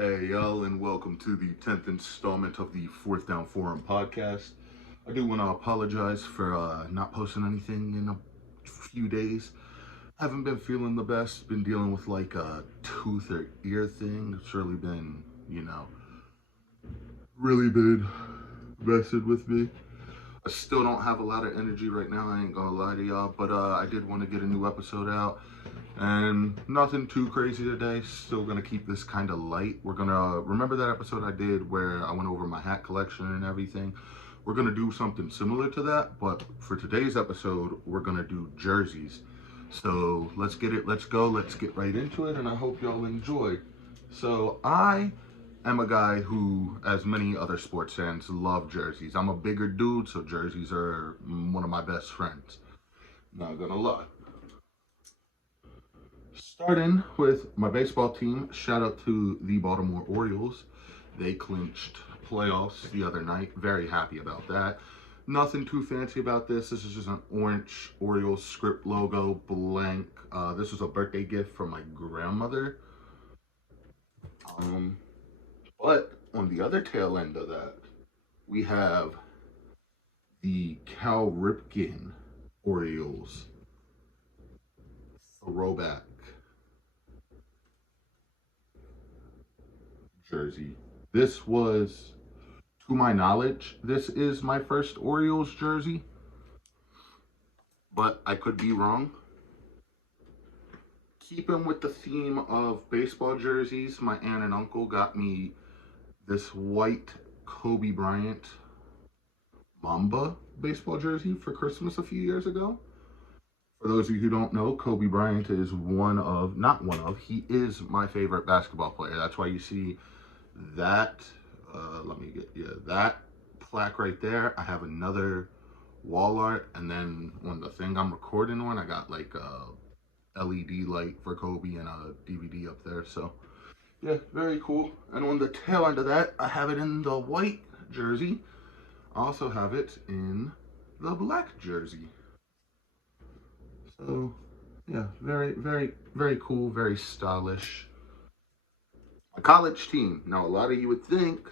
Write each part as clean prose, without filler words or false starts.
Hey, y'all, and welcome to the 10th installment of the Fourth Down Forum podcast. I do want to apologize for not posting anything in a few days. Haven't been feeling the best. Been dealing with like a tooth or ear thing. It's really been, really been messing with me. I still don't have a lot of energy right now. I ain't gonna lie to y'all, but I did want to get a new episode out. And nothing too crazy today. Still gonna keep this kind of light. We're gonna remember that episode I did where I went over my hat collection and everything. We're gonna do something similar to that, but for today's episode, we're gonna do jerseys. So let's get it, let's go, let's get right into it, and I hope y'all enjoy. So I am a guy who, as many other sports fans, love jerseys. I'm a bigger dude, so jerseys are one of my best friends. Not gonna lie. Starting with my baseball team, shout out to the Baltimore Orioles. They clinched playoffs the other night. Very happy about that. Nothing too fancy about this. This is just an orange Orioles script logo, blank. This was a birthday gift from my grandmother. Um, but on the other tail end of that, we have the Cal Ripken Orioles throwback jersey. This was, to my knowledge, this is my first Orioles jersey, but I could be wrong. Keeping with the theme of baseball jerseys, my aunt and uncle got me this white Kobe Bryant Mamba baseball jersey for Christmas a few years ago. For those of you who don't know, Kobe Bryant is he is my favorite basketball player. That's why you see that, that plaque right there. I have another wall art, and then on the thing I'm recording on, I got like a LED light for Kobe and a DVD up there. So yeah, very cool. And on the tail end of that, I have it in the white jersey. I also have it in the black jersey. So yeah, very, very, very cool, very stylish. A college team. Now, a lot of you would think,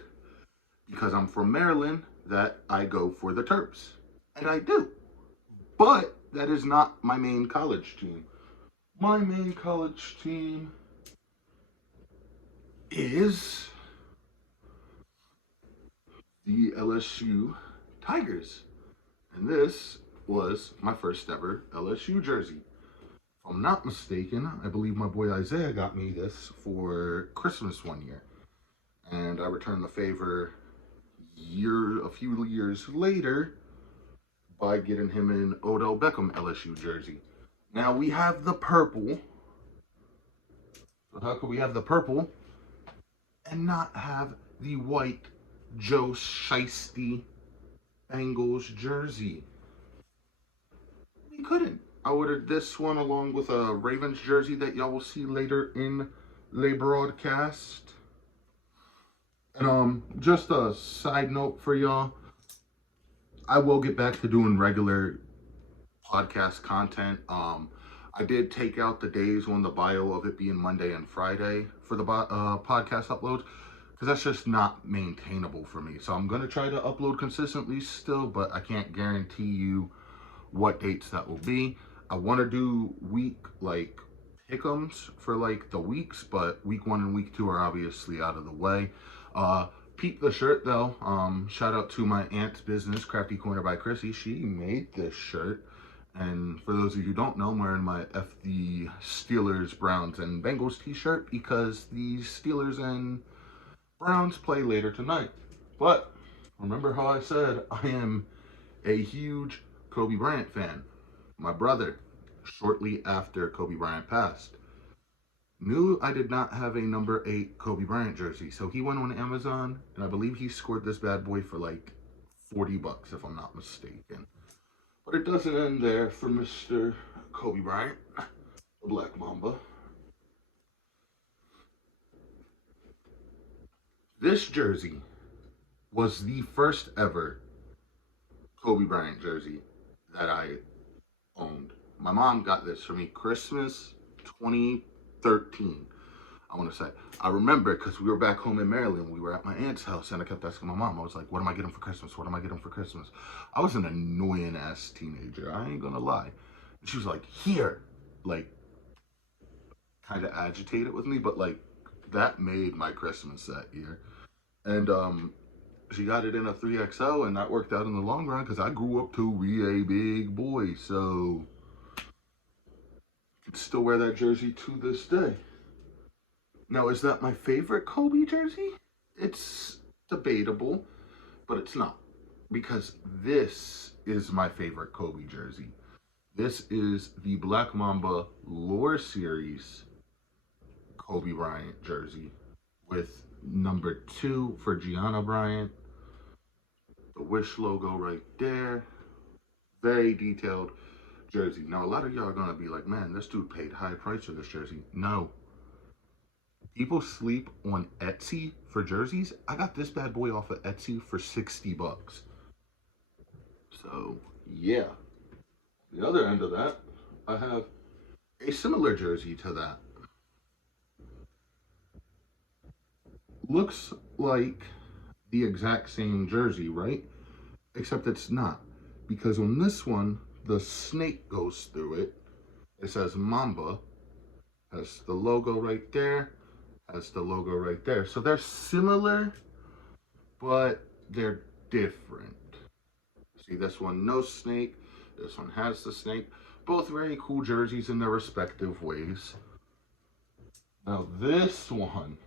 because I'm from Maryland, that I go for the Terps. And I do. But that is not my main college team. My main college team is the LSU Tigers. And this was my first ever LSU jersey. If I'm not mistaken, I believe my boy Isaiah got me this for Christmas one year. And I returned the favor a few years later by getting him an Odell Beckham LSU jersey. Now we have the purple. So how could we have the purple and not have the white Joe Shiesty Bengals jersey? We couldn't. I ordered this one along with a Ravens jersey that y'all will see later in the broadcast. And just a side note for y'all, I will get back to doing regular podcast content. I did take out the days on the bio of it being Monday and Friday for the podcast uploads, because that's just not maintainable for me. So I'm going to try to upload consistently still, but I can't guarantee you what dates that will be. I want to do week like pick'ems for like the weeks, but week 1 and week 2 are obviously out of the way. Peep the shirt though. Shout out to my aunt's business, Crafty Corner by Chrissy. She made this shirt. And for those of you who don't know, I'm wearing my F the Steelers, Browns, and Bengals t-shirt because the Steelers and Browns play later tonight. But remember how I said I am a huge Kobe Bryant fan. My brother, shortly after Kobe Bryant passed, knew I did not have a number 8 Kobe Bryant jersey. So he went on Amazon, and I believe he scored this bad boy for like $40, if I'm not mistaken. But it doesn't end there for Mr. Kobe Bryant, the Black Mamba. This jersey was the first ever Kobe Bryant jersey that I owned. My mom got this for me Christmas 2013. I want to say. I remember because we were back home in Maryland. We were at my aunt's house, and I kept asking my mom. I was like, what am I getting for Christmas? What am I getting for Christmas? I was an annoying-ass teenager. I ain't gonna lie. And she was like, here. Like, kind of agitated with me, but, like, that made my Christmas that year. And, she got it in a 3XL, and that worked out in the long run because I grew up to be a big boy. So, I can still wear that jersey to this day. Now, is that my favorite Kobe jersey? It's debatable, but it's not. Because this is my favorite Kobe jersey. This is the Black Mamba Lore Series Kobe Bryant jersey with number 2 for Gianna Bryant. The Wish logo right there. Very detailed jersey. Now, a lot of y'all are going to be like, man, this dude paid high price for this jersey. No. People sleep on Etsy for jerseys. I got this bad boy off of Etsy for $60. So, yeah. The other end of that, I have a similar jersey to that. Looks like the exact same jersey, right? Except it's not. Because on this one, the snake goes through it. It says Mamba. Has the logo right there. Has the logo right there. So they're similar, but they're different. See, this one, no snake. This one has the snake. Both very cool jerseys in their respective ways. Now this one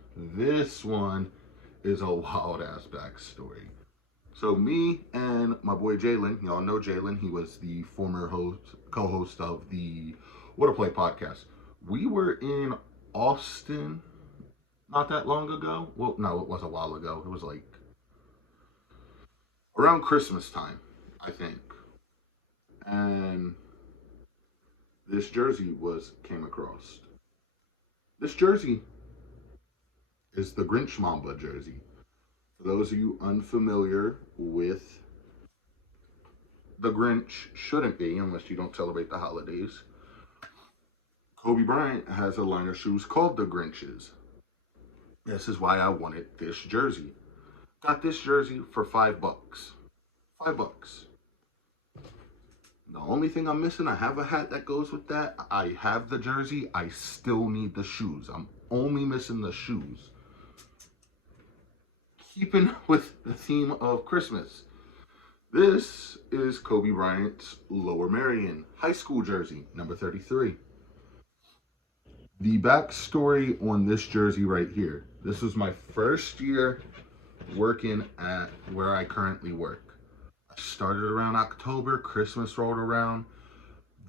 is a wild ass backstory. So me and my boy Jalen, y'all know Jalen, he was the former co-host of the What a Play podcast. We were in Austin not that long ago. Well, no, it was a while ago. It was like around Christmas time, I think. And this jersey came across. This jersey is the Grinch Mamba jersey. For those of you unfamiliar with the Grinch, shouldn't be unless you don't celebrate the holidays. Kobe Bryant has a line of shoes called the Grinches. This is why I wanted this jersey. Got this jersey for $5. $5. The only thing I'm missing, I have a hat that goes with that. I have the jersey. I still need the shoes. I'm only missing the shoes. Keeping with the theme of Christmas, this is Kobe Bryant's Lower Merion High School jersey, number 33. The backstory on this jersey right here. This was my first year working at where I currently work. I started around October, Christmas rolled around.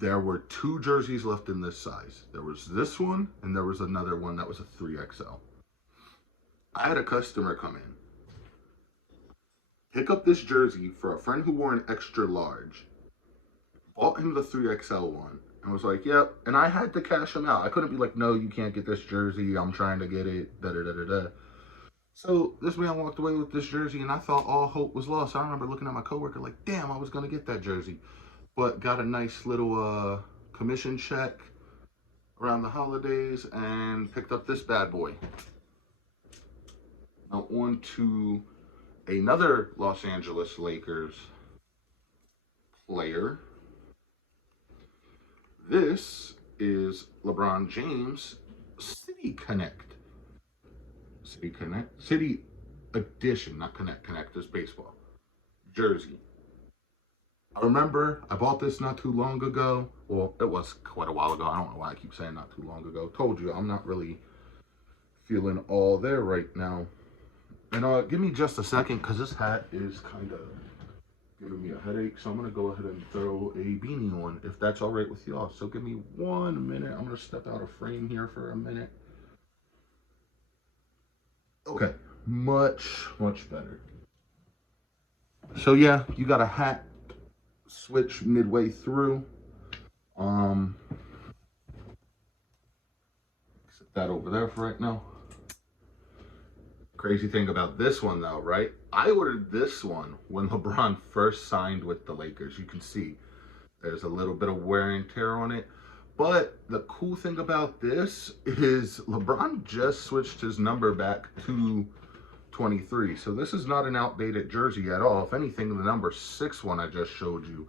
There were 2 jerseys left in this size. There was this one, and there was another one that was a 3XL. I had a customer come in, pick up this jersey for a friend who wore an extra large, bought him the 3XL one, and was like, yep. And I had to cash him out. I couldn't be like, no, you can't get this jersey. I'm trying to get it, da-da-da-da-da. So this man walked away with this jersey, and I thought all hope was lost. I remember looking at my coworker like, damn, I was going to get that jersey. But got a nice little commission check around the holidays and picked up this bad boy. Now on to another Los Angeles Lakers player. This is LeBron James City Connect. City Edition, not Connect. Connect is baseball. Jersey. I remember I bought this not too long ago. Well, it was quite a while ago. I don't know why I keep saying not too long ago. Told you, I'm not really feeling all there right now. And give me just a second, because this hat is kind of giving me a headache. So I'm going to go ahead and throw a beanie on, if that's all right with y'all. So give me 1 minute. I'm going to step out of frame here for a minute. Okay, much better. So yeah, you got a hat switch midway through. Set that over there for right now. Crazy thing about this one though, right? I ordered this one when LeBron first signed with the Lakers. You can see there's a little bit of wear and tear on it, But the cool thing about this is LeBron just switched his number back to 23. So this is not an outdated jersey at all. If anything, the number 6 one I just showed you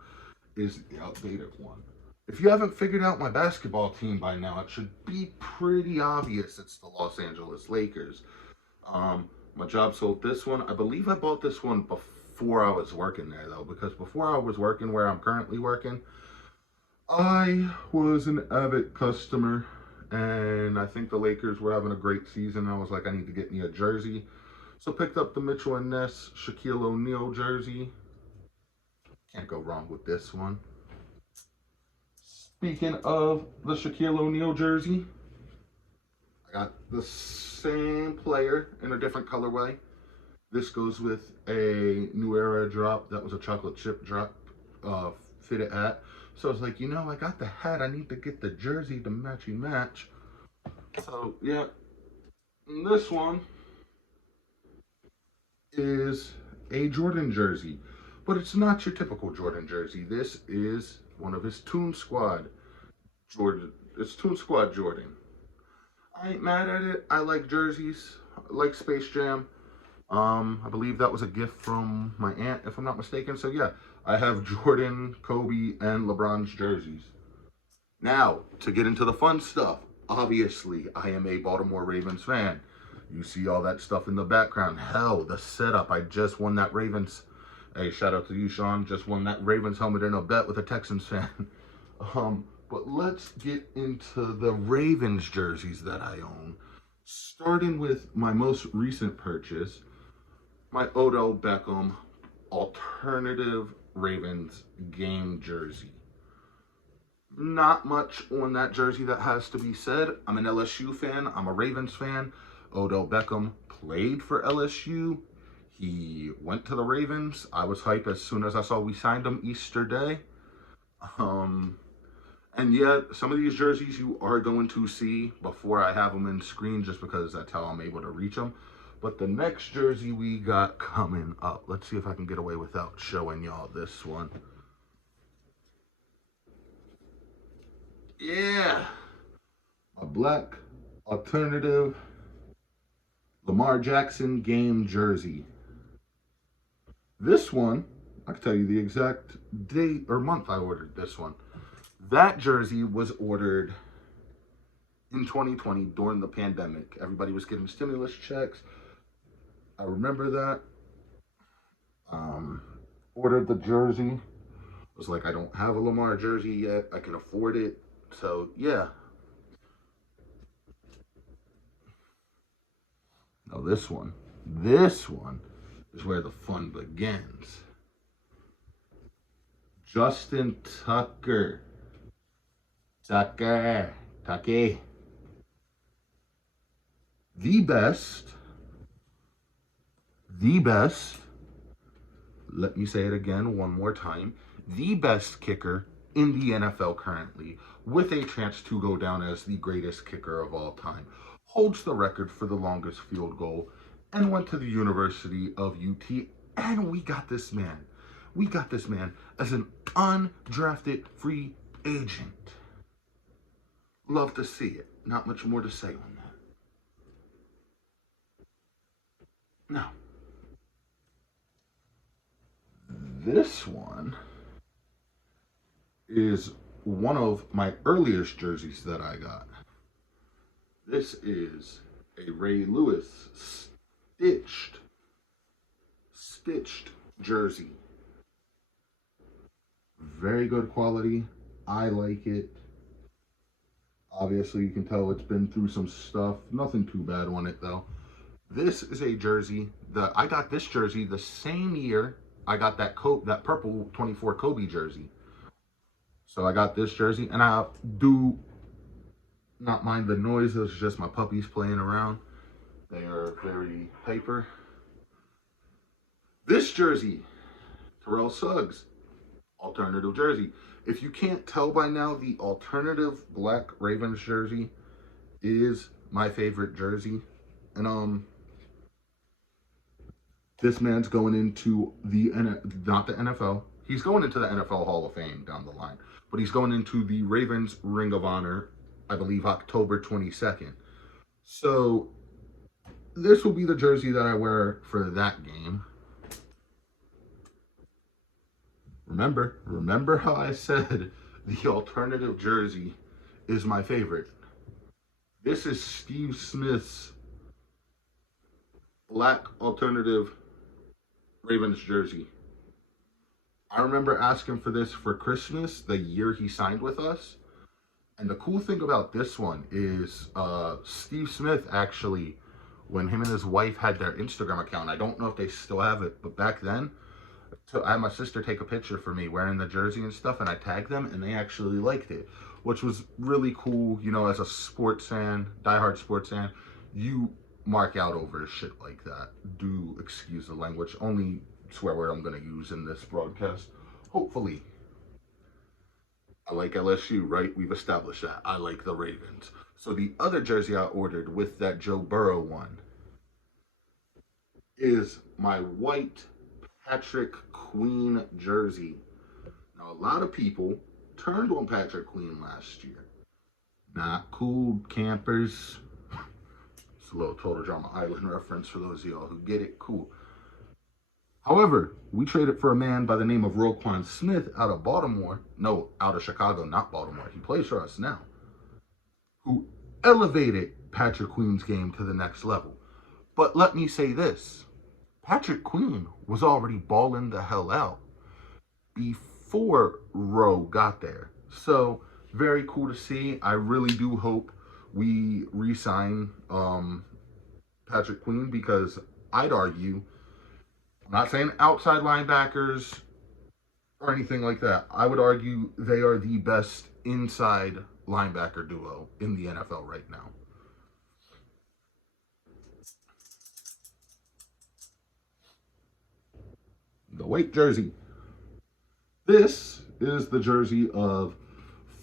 is the outdated one. If you haven't figured out my basketball team by now, it should be pretty obvious it's the Los Angeles Lakers. My job sold this one. I believe I bought this one before I was working there, though, because before I was working where I'm currently working, I was an avid customer, and I think the Lakers were having a great season. I was like, I need to get me a jersey. So picked up the Mitchell and Ness Shaquille O'Neal jersey. Can't go wrong with this one. Speaking of the Shaquille O'Neal jersey, I got the same player in a different colorway. This goes with a New Era drop. That was a chocolate chip drop fitted hat. So I was like, I got the hat. I need to get the jersey to match. So, yeah. And this one is a Jordan jersey. But it's not your typical Jordan jersey. This is one of his Toon Squad Jordan. It's Toon Squad Jordan. I ain't mad at it. I like jerseys. I like Space Jam. I believe that was a gift from my aunt, if I'm not mistaken. So yeah, I have Jordan, Kobe, and LeBron's jerseys. Now, to get into the fun stuff, obviously, I am a Baltimore Ravens fan. You see all that stuff in the background. Hell, the setup. I just won that Ravens. Hey, shout out to you, Sean. Just won that Ravens helmet in a bet with a Texans fan. But let's get into the Ravens jerseys that I own. Starting with my most recent purchase, my Odell Beckham alternative Ravens game jersey. Not much on that jersey that has to be said. I'm an LSU fan. I'm a Ravens fan. Odell Beckham played for LSU. He went to the Ravens. I was hyped as soon as I saw we signed him Easter Day. And yeah, some of these jerseys you are going to see before I have them in screen just because that's how I'm able to reach them. But the next jersey we got coming up, let's see if I can get away without showing y'all this one. Yeah, a black alternative Lamar Jackson game jersey. This one, I can tell you the exact date or month I ordered this one. That jersey was ordered in 2020 during the pandemic. Everybody was getting stimulus checks. I remember that. Ordered the jersey. Was like, I don't have a Lamar jersey yet. I can afford it. So, yeah. Now this one is where the fun begins. Justin Tucker. Tucky. The best, let me say it again one more time, the best kicker in the NFL currently, with a chance to go down as the greatest kicker of all time. Holds the record for the longest field goal and went to the University of UT. And we got this man. We got this man as an undrafted free agent. Love to see it. Not much more to say on that. Now, this one is one of my earliest jerseys that I got. This is a Ray Lewis stitched jersey. Very good quality. I like it. Obviously, you can tell it's been through some stuff. Nothing too bad on it, though. This is a jersey that I got this jersey the same year I got that purple 24 Kobe jersey. So I got this jersey, and I do not mind the noise. It's just my puppies playing around. They are very hyper. This jersey, Terrell Suggs, alternative jersey. If you can't tell by now, the alternative black Ravens jersey is my favorite jersey. And this man's going into not the NFL, He's going into the NFL Hall of Fame down the line, but he's going into the Ravens Ring of Honor, I believe October 22nd. So this will be the jersey that I wear for that game. Remember how I said the alternative jersey is my favorite. This is Steve Smith's black alternative Ravens jersey. I remember asking for this for Christmas the year he signed with us. And the cool thing about this one is Steve Smith actually, when him and his wife had their Instagram account, I don't know if they still have it, but back then, I had my sister take a picture for me wearing the jersey and stuff, and I tagged them, and they actually liked it, which was really cool. You know, as a sports fan, diehard sports fan, you mark out over shit like that. Do excuse the language, only swear word I'm going to use in this broadcast. Hopefully. I like LSU, right? We've established that. I like the Ravens. So the other jersey I ordered with that Joe Burrow one is my white Patrick Queen jersey. Now, a lot of people turned on Patrick Queen last year. Not cool, campers. It's a little Total Drama Island reference for those of y'all who get it. Cool. However, we traded for a man by the name of Roquan Smith out of Baltimore. No, out of Chicago, not Baltimore. He plays for us now. Who elevated Patrick Queen's game to the next level. But let me say this. Patrick Queen was already balling the hell out before Rowe got there. So, very cool to see. I really do hope we re-sign Patrick Queen, because I'd argue, I'm not saying outside linebackers or anything like that. I would argue they are the best inside linebacker duo in the NFL right now. The white jersey. This is the jersey of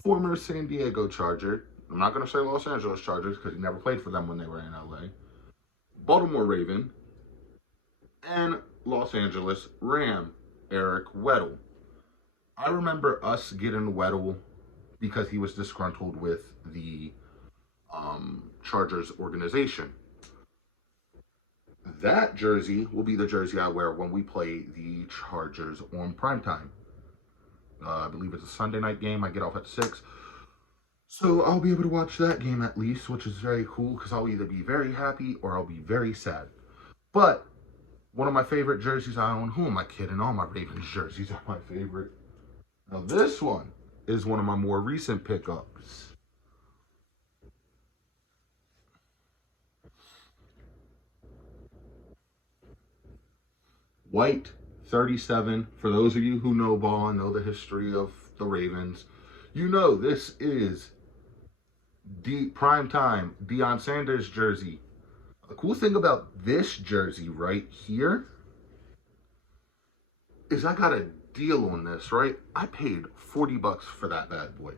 former San Diego Charger. I'm not going to say Los Angeles Chargers because he never played for them when they were in LA. Baltimore Raven and Los Angeles Ram, Eric Weddle. I remember us getting Weddle because he was disgruntled with the Chargers organization. That jersey will be the jersey I wear when we play the Chargers on primetime. I believe it's a Sunday night game. I get off at 6. So I'll be able to watch that game at least, which is very cool because I'll either be very happy or I'll be very sad. But one of my favorite jerseys I own, who am I kidding? All my Ravens jerseys are my favorite. Now this one is one of my more recent pickups. White 37. For those of you who know ball and know the history of the Ravens, you know this is prime time Deion Sanders jersey. The cool thing about this jersey right here is I got a deal on this, right? I paid $40 for that bad boy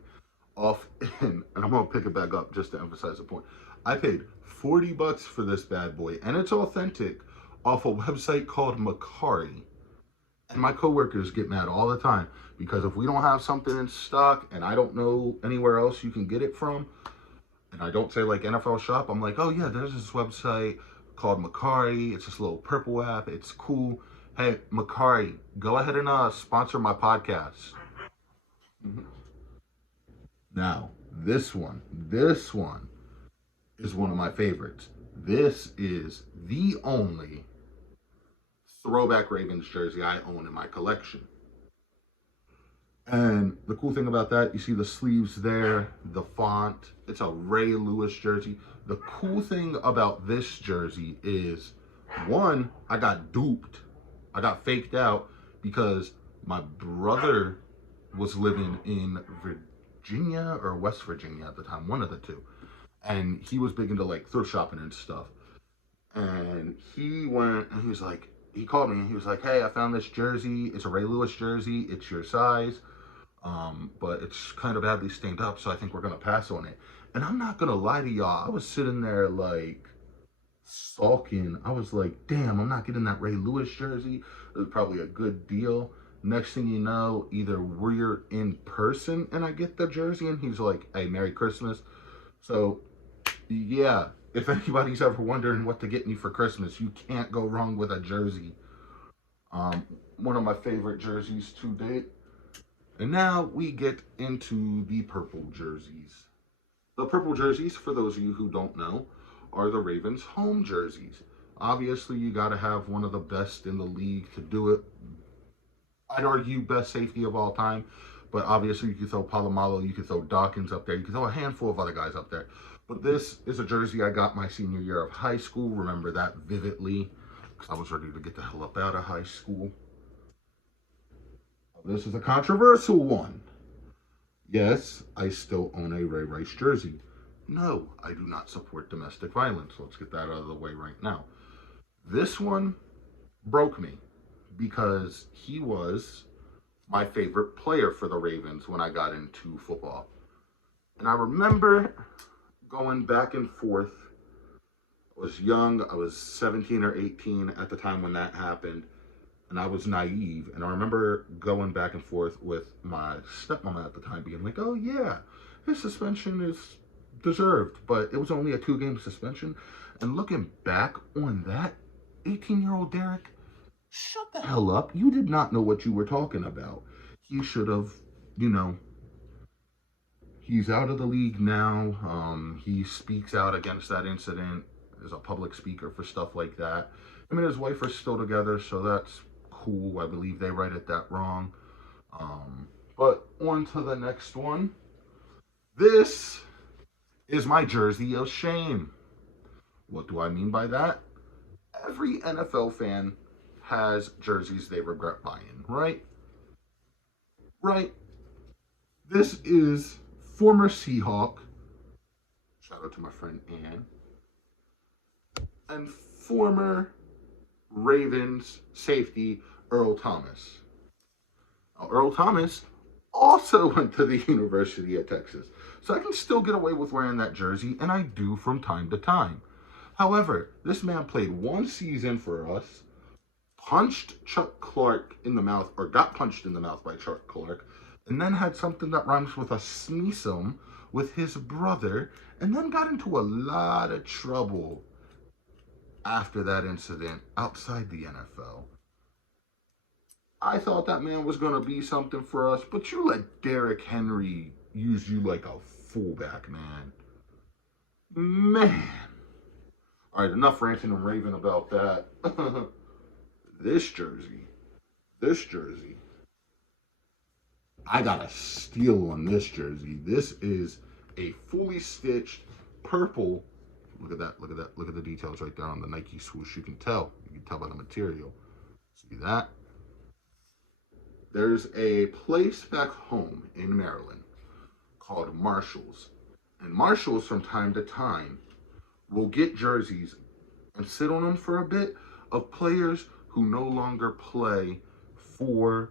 and I'm gonna pick it back up just to emphasize the point. I paid $40 for this bad boy, and it's authentic, off a website called Macari. And my coworkers get mad all the time because if we don't have something in stock and I don't know anywhere else you can get it from, and I don't say like NFL Shop, I'm like, oh yeah, there's this website called Macari. It's this little purple app. It's cool. Hey, Macari, go ahead and sponsor my podcast. Now, this one is one of my favorites. This is the only throwback Ravens jersey I own in my collection. And the cool thing about that, you see the sleeves there, the font. It's a Ray Lewis jersey. The cool thing about this jersey is, one, I got duped. I got faked out because my brother was living in Virginia or West Virginia at the time, one of the two. And he was big into like thrift shopping and stuff. And he went and he called me and he was like, hey, I found this jersey. It's a Ray Lewis jersey. It's your size. But it's kind of badly stained up, so I think we're going to pass on it. And I'm not going to lie to y'all. I was sitting there like sulking. I was like, damn, I'm not getting that Ray Lewis jersey. It was probably a good deal. Next thing you know, either we're in person and I get the jersey and he's like, hey, Merry Christmas. So, yeah, if anybody's ever wondering what to get me for Christmas, you can't go wrong with a jersey. One of my favorite jerseys to date. And now we get into the purple jerseys. The purple jerseys, for those of you who don't know, are the Ravens' home jerseys. Obviously, you got to have one of the best in the league to do it. I'd argue best safety of all time, but obviously you could throw Palomalo, you could throw Dawkins up there, you could throw a handful of other guys up there. But this is a jersey I got my senior year of high school. Remember that vividly, because I was ready to get the hell up out of high school. This is a controversial one. Yes, I still own a Ray Rice jersey. No, I do not support domestic violence. Let's get that out of the way right now. This one broke me because he was my favorite player for the Ravens when I got into football. And I remember going back and forth. I was young. I was 17 or 18 at the time when that happened. And I was naive. And I remember going back and forth with my stepmama at the time being like, oh yeah, his suspension is deserved. But it was only a 2-game suspension. And looking back on that, 18-year-old Dereck, shut the hell up. You did not know what you were talking about. He should have, he's out of the league now. He speaks out against that incident as a public speaker for stuff like that. Him and his wife are still together, so that's cool. I believe they righted that wrong. But on to the next one. This is my jersey of shame. What do I mean by that? Every NFL fan has jerseys they regret buying, right? Right. This is former Seahawk, shout out to my friend Ann, and former Ravens safety Earl Thomas. Now, Earl Thomas also went to the University of Texas, so I can still get away with wearing that jersey, and I do from time to time. However, this man played one season for us, punched Chuck Clark in the mouth, or got punched in the mouth by Chuck Clark, and then had something that rhymes with a sneesome with his brother, and then got into a lot of trouble after that incident outside the NFL. I thought that man was going to be something for us, but you let Derrick Henry use you like a fullback, man. Man. All right, enough ranting and raving about that. This jersey. I got a steal on this jersey. This is a fully stitched purple. Look at that. Look at the details right there on the Nike swoosh. You can tell by the material. See that? There's a place back home in Maryland called Marshall's. And Marshall's from time to time will get jerseys and sit on them for a bit of players who no longer play for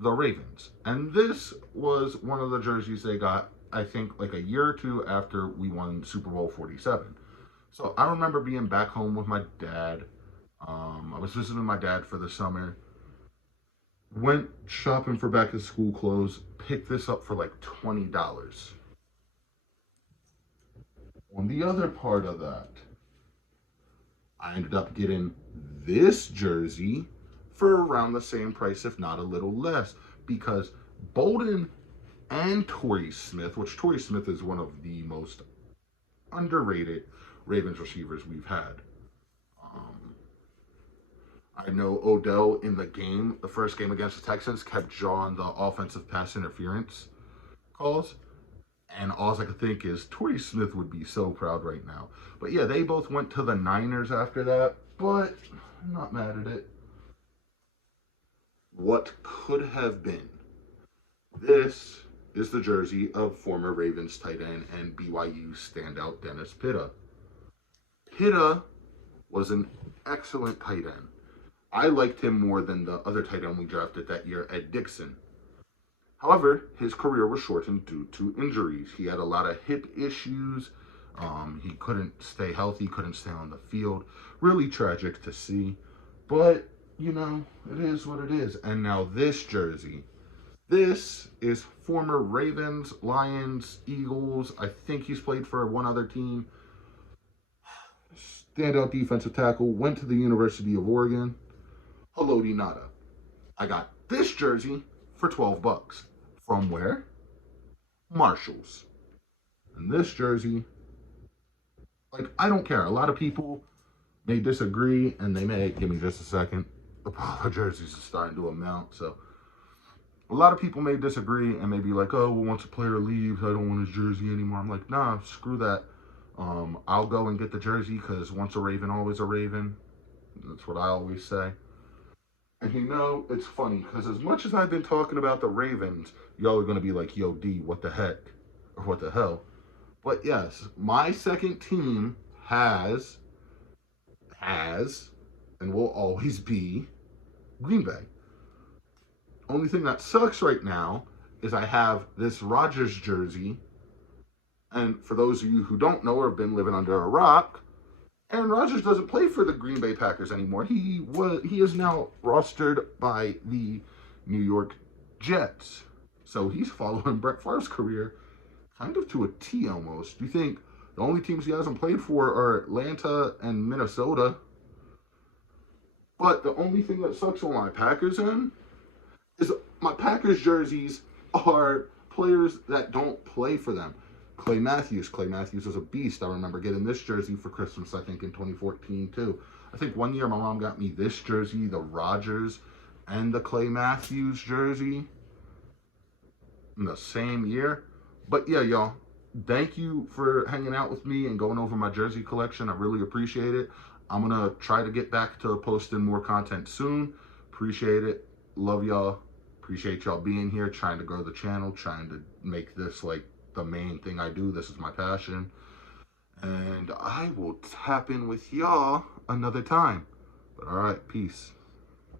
the Ravens. And this was one of the jerseys they got, I think, like a year or two after we won Super Bowl 47. So I remember being back home with my dad. I was visiting my dad for the summer. Went shopping for back to school clothes. Picked this up for like $20. On the other part of that, I ended up getting this jersey for around the same price, if not a little less, because Bolden and Torrey Smith, which Torrey Smith is one of the most underrated Ravens receivers we've had. I know Odell in the first game against the Texans, kept drawing the offensive pass interference calls. And all I could think is Torrey Smith would be so proud right now. But yeah, they both went to the Niners after that, but I'm not mad at it. What could have been? This is the jersey of former Ravens tight end and BYU standout Dennis Pitta. Pitta was an excellent tight end. I liked him more than the other tight end we drafted that year, Ed Dixon. However, his career was shortened due to injuries. He had a lot of hip issues. He couldn't stay healthy, couldn't stay on the field. Really tragic to see. But you know, it is what it is. And now this jersey. This is former Ravens, Lions, Eagles. I think he's played for one other team. Standout defensive tackle. Went to the University of Oregon. Haloti Nada. I got this jersey for 12 bucks. From where? Marshalls. And this jersey, like, I don't care. A lot of people may disagree, and they may, give me just a second. The Apollo jerseys are starting to amount, so a lot of people may disagree and may be like, oh, well, once a player leaves, I don't want his jersey anymore. I'm like, nah, screw that. I'll go and get the jersey because once a Raven, always a Raven. That's what I always say. And you know, it's funny because as much as I've been talking about the Ravens, y'all are going to be like, yo, D, what the heck? Or what the hell? But yes, my second team has, and will always be Green Bay. Only thing that sucks right now is I have this Rodgers jersey. And for those of you who don't know or have been living under a rock, Aaron Rodgers doesn't play for the Green Bay Packers anymore. He is now rostered by the New York Jets. So he's following Brett Favre's career kind of to a T almost. Do you think the only teams he hasn't played for are Atlanta and Minnesota? But the only thing that sucks on my Packers end is my Packers jerseys are players that don't play for them. Clay Matthews is a beast. I remember getting this jersey for Christmas, I think, in 2014, too. I think one year my mom got me this jersey, the Rodgers, and the Clay Matthews jersey in the same year. But yeah, y'all, thank you for hanging out with me and going over my jersey collection. I really appreciate it. I'm going to try to get back to posting more content soon. Appreciate it. Love y'all. Appreciate y'all being here, trying to grow the channel, trying to make this like the main thing I do. This is my passion. And I will tap in with y'all another time. But all right, peace.